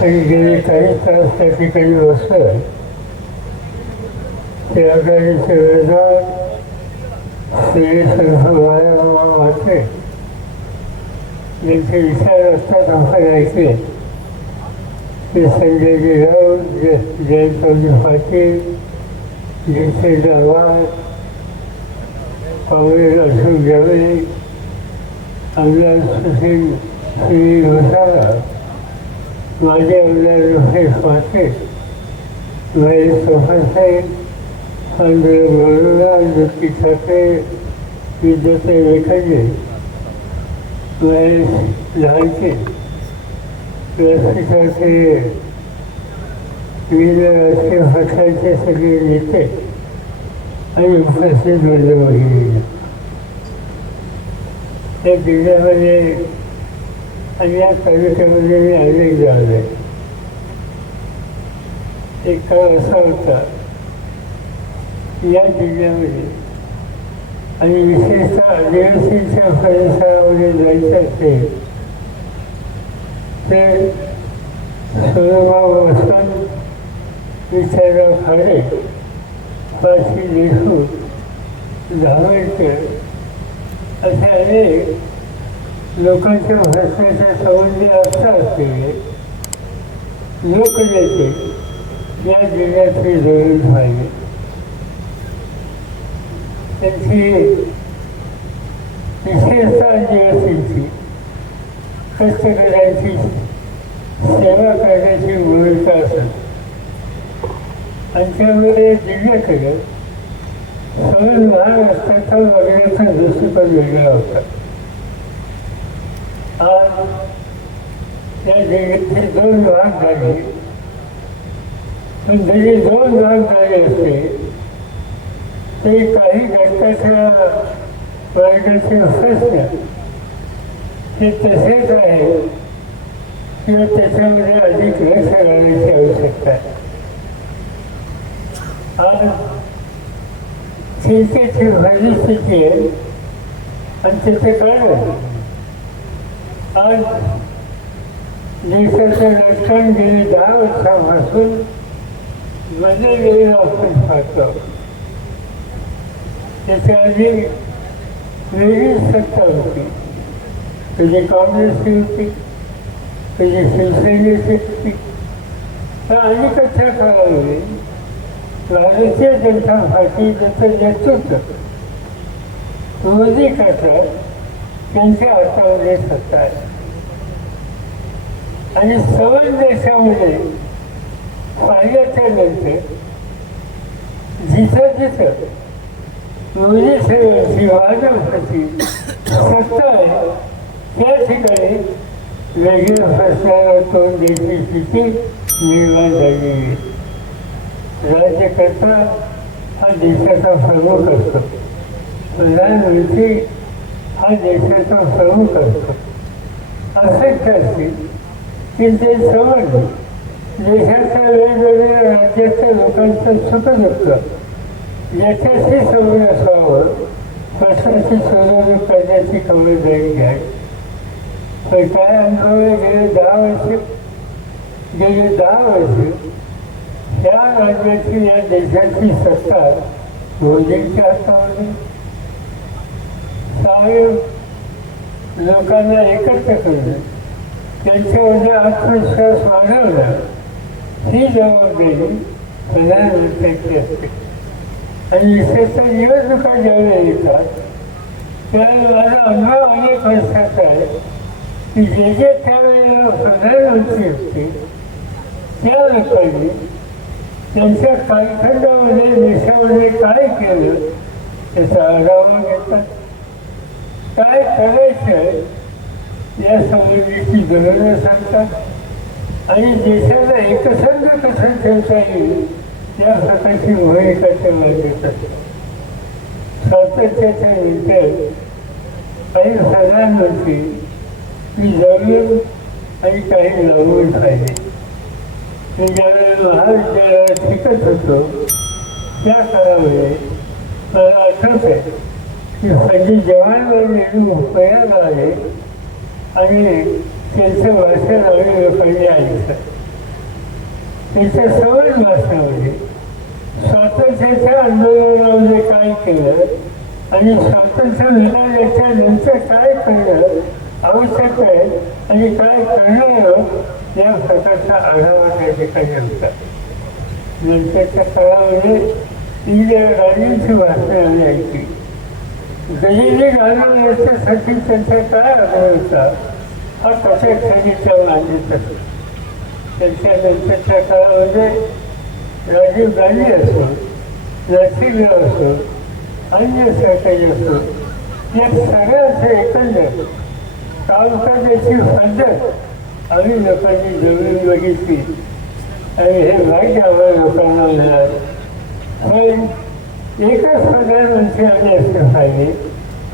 आपण गेले काही तास त्या ठिकाणी बसलं ते आघाडीचे विरोधात श्री संघबाया वाटते यांचे विचार असतात आपण ऐकले ते संजयजी राऊत जयंतजी पाटील जितेंद्र दरबार काँग्रेस अशोक जावळे आमदार सुशील श्री घोषाला माझे आमदार पाहते. माते महेश सोफासाहेब आंध्र बरोबर ज्योती ठाकरे विद्याते वेखंडे महेश लहानके रसिकाचे विविध राजकीय पक्षांचे सगळे नेते आणि उपस्थित वर्गवाहिनी त्या जिल्ह्यामध्ये आणि या कवितेमध्ये मी अनेक जाणले एक काळ असा होता या जिल्ह्यामध्ये आणि विशेषतः आदिवासीच्या परिसरामध्ये जायचं असेल ते सोनोबा वसंत विचारराव खाडे पाशी देशमुख धावेकर असे अनेक लोकांच्या भाषणाच्या संबंधी अर्थ असलेले लोकनेते या जिल्ह्यातले जवळून पाहिजे त्यांची विशेषतः आदिवासींची कष्टकऱ्यांची सेवा करण्याची भूमिका असत? आणि त्यामुळे जिल्ह्याकडे सगळं महाराष्ट्राचा असताना वगैरेचा दृष्टिकोन वेगळा होता. आज या जिल्ह्याचे दोन भाग झाले पण जरी दोन भाग झाले असते ते काही घटकाच्या वर्गाचे प्रश्न ते तसेच आहे किंवा त्याच्यामध्ये अधिक लक्ष घालण्याची आवश्यकता आहे आज चिंतेची भाजी स्थिती आहे आणि त्याचं कारण आज देशाचं राजकारण गेले दहा वर्षापासून मध्ये गेलेलं आपण पाहतो. त्याच्या आधी वेगळीच सत्ता होती. कधी काँग्रेसची होती कधी शिवसेनेची होती. तर अनेकच्या काळामध्ये भारतीय जनता पार्टी ज्याचं नेतृत्व मोदी काका त्यांच्या हातामध्ये सत्ता आहे. आणि सर्व देशामध्ये पाहिल्याच्या नंतर जिथं जिथं म्हणजे सेवांची भाजपची सत्ता आहे त्या ठिकाणी वेगळ्या प्रश्नाला तोंड द्यायची स्थिती निर्माण झालेली राज्यकर्ता हा देशाचा प्रमुख असतो. प्रधानमंत्री हा देशाचा प्रमुख असतो असे असते की ते समज देशाच्या वेगवेगळ्या राज्याच्या लोकांचं सुखदुःख याच्याशी समज असावं प्रश्नाची सोडवणूक करण्याची खबरदारी घ्यावी तर काय अनुभव गेले दहा वर्ष गेले दहा वर्ष या राज्याची या देशाची सत्ता मोदींच्या हातामध्ये काय लोकांना एकत्र करणं त्यांच्यामध्ये आत्मविश्वास वाढवणं ही जबाबदारी प्रधानमंत्र्यांची असते. आणि विशेषतः निवडणुका ज्यावेळेला येतात त्यावेळेला माझा अनुभव अनेक वर्षाचा आहे की जे जे त्यावेळेला प्रधानमंत्री होते त्या लोकांनी त्यांच्या कालखंडामध्ये देशामध्ये काय केलं त्याचा आढावा घेतात. काय करायचं या संबंधीची गरज सांगतात. आणि देशाला एकसंध कसं ठेवता येईल या प्रकारची भूमिका ते मांडतात स्वातंत्र्याच्या नंतर काही प्रधानमंत्री ती जमीन आणि काही लागून राहिले. मी ज्यावेळेला महाविद्यालयात शिकत होतो त्या काळामध्ये मला आठवत आहे की पंडित नेहमी नेहरू पुण्याला आले आणि त्यांचं भाषण आम्ही लोकांनी ऐकलं. त्यांच्या सवय भाषणामध्ये स्वातंत्र्याच्या आंदोलनामध्ये काय केलं आणि स्वातंत्र्य मिळाल्याच्या नंतर काय करणं आवश्यक आहे आणि काय करणं या प्रकारचा आढावा त्या ठिकाणी होता नंतरच्या काळामध्ये इंदिरा गांधींची भाषणं आम्ही ऐकली. गहिने घालून याच्यासाठी त्यांचा काय अनुभव होता. हा कशा ठेवीचा मान्यता त्यांच्या नंतरच्या काळामध्ये म्हणजे राजीव गांधी असो नरसिंहराव असो अन्य सरकारी असो या सगळ्याचं एकंदर कामकाजाची पद्धत आम्ही लोकांनी जवळून बघितली. आणि हे भाग्य आम्हाला लोकांना मिळालं. पण एकच प्रधानमंत्री आम्ही असं पाहिजे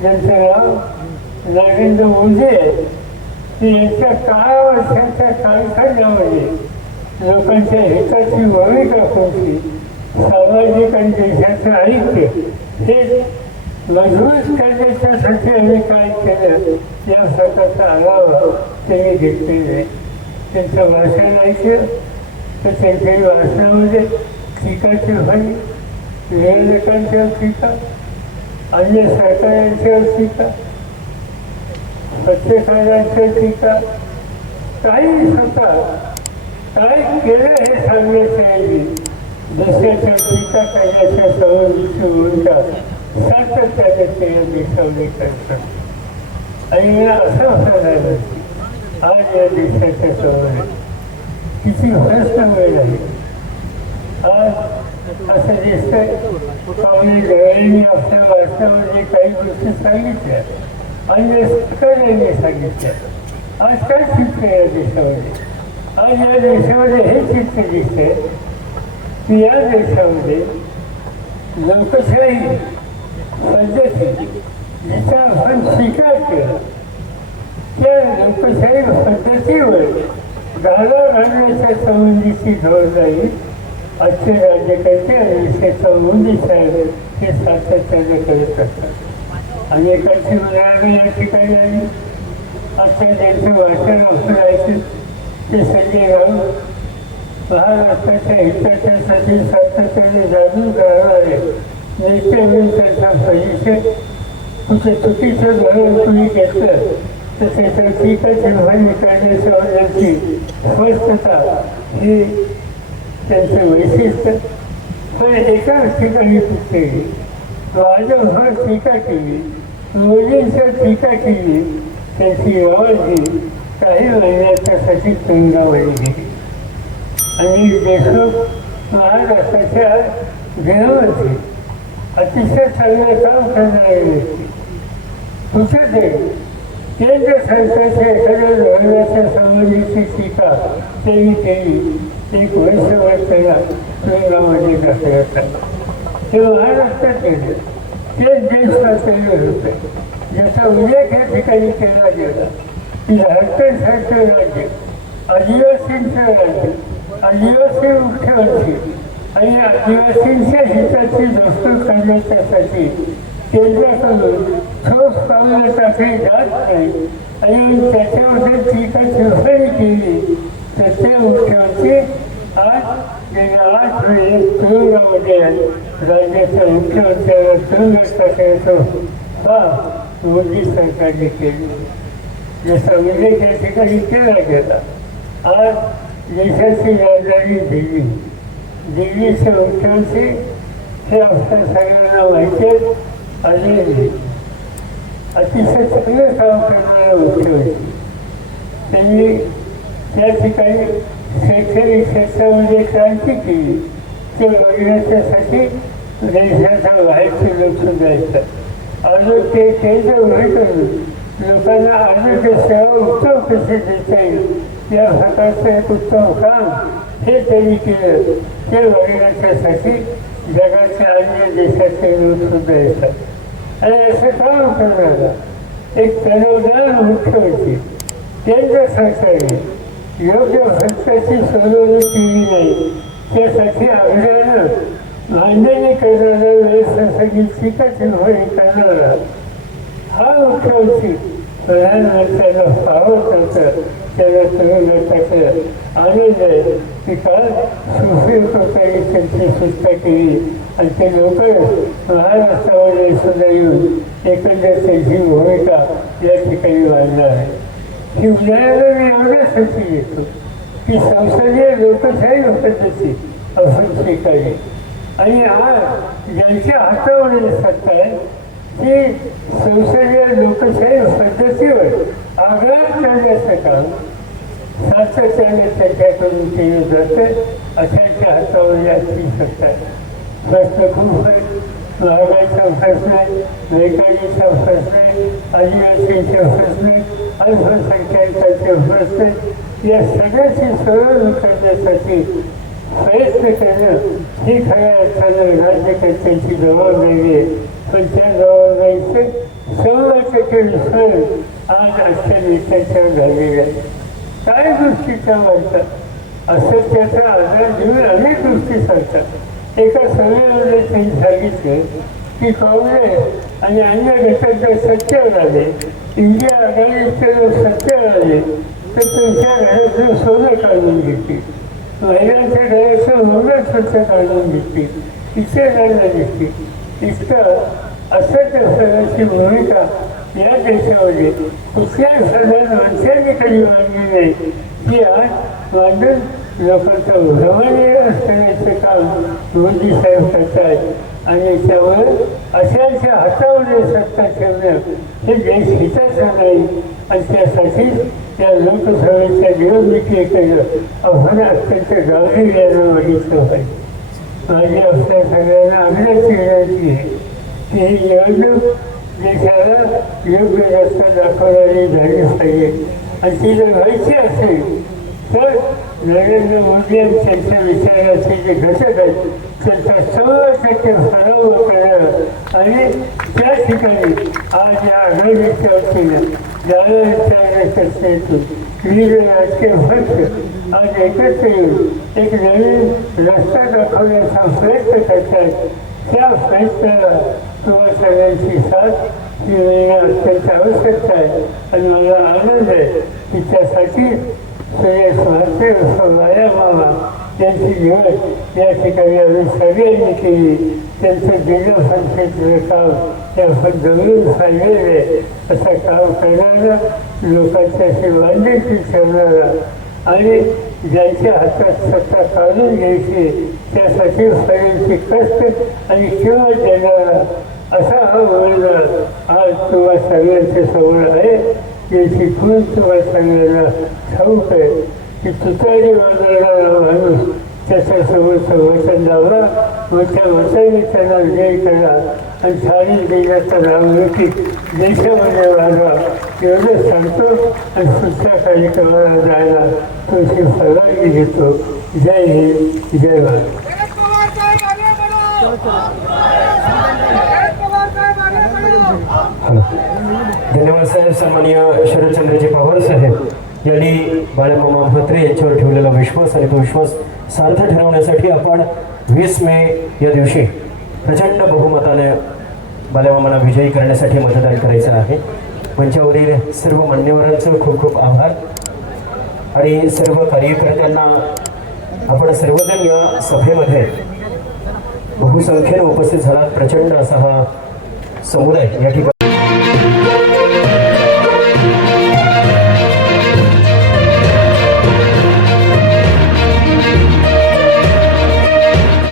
ज्यांचं नाव नागेंद्र मोदी आहे. यांच्या काळा वर्षांच्या कालखंडामध्ये लोकांच्या हिताची भूमिका कोणती सामाजिक आणि देशाचं ऐक्य. हे मजबूत करण्याच्यासाठी आम्ही काय केलं या प्रकारचा आढावा त्यांनी घेतलेला आहे. त्यांचं भाषण ऐकलं तर त्यांच्या भाषणामध्ये टीकाची व्हावी निवडणुकांच्यावर टीका अन्य सरकारांच्यावर टीका पत्रकारांच्या टीका काही स्वतः काय केलं हे सांगण्याच्याऐवजी दुसऱ्याच्या टीका करण्याच्या संबंधीची भूमिका सातत्याने ते दिशावली करतात आणि मला असं म्हणायला आज या देशाच्या सवय किती भ्रष्ट वेळ आहे. आज असं दिसतंय स्वामी गवळींनी आपल्या भाषणामध्ये काही गोष्टी सांगितल्या आणि यांनी सांगितल्या आज काय चित्र या देशामध्ये आज या देशामध्ये हे चित्र दिसतंय की या देशामध्ये लोकशाही पद्धती जिचा आपण स्वीकार केला त्या लोकशाही पद्धतीवर घाला घालण्याच्या संबंधीची धोरणाही आजचे राज्यकर्ते आणि विशेषतः मोदी साहेब ते सातत्याने करत असतात. अनेकांची म्हणावे या ठिकाणी आली. आजच्या ज्यांचं वाचन आपण ऐकलं ते संजय राऊत महाराष्ट्राच्या हिताच्यासाठी सातत्याने जाणून राहणारे नेते त्यांचा परिचय कुठे चुकीचं धोरण तुम्ही घेतलं तर त्याच्या टीकाची भाजी काढण्याच्या स्वस्थता ही त्यांचं वैशिष्ट्य हे एकाच ठिकाणी चुकते माझ्यावर टीका केली मुलींच्या टीका केली त्यांची आवाजी काही महिन्याच्यासाठी तुंगावली गेली आणि देशमुख महाराष्ट्राच्या घेण्यामध्ये अतिशय चांगलं काम करणारे व्यक्ती. कुठे ते केंद्र सरकारच्या एखाद्या धोरणाच्या संबंधीची टीका त्यांनी केली. एक वर्षभर त्याला तुरुंगामध्ये टाकलं होतं ते महाराष्ट्रात गेले ते देश पातळीवर होते ज्याचा उल्लेख या ठिकाणी केला गेला की झारखंडसारखं राज्य आदिवासींचं राज्य आदिवासी मुख्यमंत्री आणि आदिवासींच्या हिताची दखल करण्याच्यासाठी केंद्राकडून ठोस पावलं टाकली जात नाही आणि त्याच्यामध्ये टीका शिवसेने केली तर ते मुख्यमंत्री आठ वेळेस तुरुंगामध्ये राज्याच्या मुख्यमंत्र्याला तुरुंगात टाकायचं मोदी सरकारने केली जसा उल्लेख या ठिकाणी केला गेला आज देशाची राजधानी दिल्ली दिल्लीचे मुख्यमंत्री हे आपल्या सगळ्यांना माहिती आहेत आणि अतिशय चांगलं काम करणारा मुख्यमंत्री त्यांनी त्या ठिकाणी शैक्षणिक क्षेत्रामध्ये म्हणजे क्रांती केली ते बघण्याच्यासाठी देशाच्या बाहेरचे लोक सुद्धा येतात. आरोग्य केंद्र भेटून लोकांना आरोग्य सेवा उत्तम कशी देता येईल या प्रकारचं एक उत्तम काम हे त्यांनी केलं. ते बघण्याच्यासाठी जगाच्या अन्य देशाचे लोक सुद्धा येतात. आणि असं काम करणारा एक तनवदार मुख्यमंत्री केंद्र सरकारने योग्य खर्चाची सोडवणूक केली नाही. त्यासाठी आग्रहानं मांडणी करणारा व्यवस्थासाठी टीका चिन्हणी करणारा. हा मुख्यमंत्री प्रधानमंत्र्यांना फावत होतं त्याला सगळं टाकलं आनंद आहे. की काल सुफी लोकांनी त्यांची सुटका केली. आणि ते लोक महाराष्ट्रामध्ये सुद्धा येऊन एकंदर त्यांची भूमिका या ठिकाणी मांडणार आहे. ही मी एवढ्या एवढ्यासाठी घेतो की संसदीय लोकशाही पद्धती आपण स्वीकारली आणि आज ज्यांच्या हातावरील सत्ता आहे ती संसदीय लोकशाही पद्धतीवर आघात करण्याचं काम सातत्याने त्यांच्याकडून केलं जातं अशांच्या हातावर याची सत्ता आहे प्रश्न खूप आहे महागाईचा प्रश्न आहे बेकारीचा प्रश्न आहे आदिवासींचे प्रश्न आहे अल्पसंख्याकांचे प्रश्न या सगळ्याची सोडवणूक करण्यासाठी प्रयत्न करणं ही खऱ्या अर्थानं राज्यकर्त्यांची जबाबदारी आहे पण त्या जबाबदारीचं सव्वा टक्के विस्मरण आज आजच्या नेत्यांच्यावर झालेलं आहे काय गोष्टी वाटतात असं त्याचा आधार घेऊन अनेक गोष्टी सांगतात एका सर्वेमध्ये त्यांनी सांगितलं की काँग्रेस आणि अन्य घटक जर सत्तेवर आले इंडिया आघाडीचे जर सत्तेवर आले तर तुमच्या घरातलं सोनं काढून घेतील महिलांच्या घराचं होणं स्वच्छ काढून घेतील इथे जायला घेतील इतकं असं त्या सगळ्याची भूमिका या देशामध्ये कुठल्याही साधारण माणसांनी कधी मांडली नाही. ती आज मांडून लोकांचं भ्रमणीय असण्याचे काम मोदी साहेब करतात. आणि त्यावर अशांच्या हातामध्ये सत्ता ठेवणं हे देश हिताचं नाही. आणि त्यासाठी त्या लोकसभेच्या निवडणुकीकडे आव्हान अत्यंत गांभीर्यानं बघितलं पाहिजे माझी आपल्या सगळ्यांना आग्रहाची विनंती आहे की ही निवडणूक देशाला योग्य रस्ता दाखवणारी झाली पाहिजे. आणि ती जर व्हायची असेल तर नरेंद्र मोदी आणि त्यांच्या विचाराचे जे घटक आहेत त्यांचा सगळं टक्के पराभव करणं आणि त्या ठिकाणी आज या आघाडीच्या वतीनं ज्याला विचारण्या चर्चेतून विविध राजकीय पक्ष आज एकत्र येऊन एक नवीन रस्ता दाखवण्याचा प्रयत्न करतात त्या प्रयत्नाला तुम्हा सगळ्यांची साथ ही मिळणं अत्यंत आवश्यकता आहे. आणि मला आनंद आहे की त्यासाठी सुरेश म्हात्रे वाया मामा त्यांची निवड या ठिकाणी आम्ही सगळ्यांनी केली. त्यांचं जिल्हा पंचायतीचं काम त्या पद्धतीने सांगलेलं आहे असं काम करणारं लोकांच्या बांधीची ठरणारा आणि ज्यांच्या हातात सत्ता काढून घ्यायची त्यासाठी सगळ्यांची कष्ट आणि किंमत देणारा असा हा वर्ग आज तुम्हा सगळ्यांच्या समोर आहे. याची खून तुम्हा सगळ्यांना ठाऊक आहे की तुतारी वाजवणारा माणूस त्याच्यासोबत वचन लावा मोठ्या वचनाने त्यांना विजय करा आणि सारी देशाचा नावलौकिक देशामध्ये वाढवा. एवढं सांगतो. आणि पुढच्या कार्यक्रमाला जायला तो परवानगी घेतो. जय हिंद. जय भारत. साहेब धन्यवाद साहेब सन्माननीय शरदचंद्रजी पवार साहेब. यांनी बाळामामा म्हात्रे यांच्यावर ठेवलेला विश्वास आणि तो विश्वास सार्थ ठरवण्यासाठी आपण वीस मे या दिवशी प्रचंड बहुमताने बाळामामाला विजयी करण्यासाठी मतदान करायचं आहे. मंचावरील सर्व मान्यवरांचं खूप खूप आभार. आणि सर्व कार्यकर्त्यांना आपण सर्वजण या सभेमध्ये बहुसंख्येने उपस्थित झालात. प्रचंड असा हा समुदाय या ठिकाणी.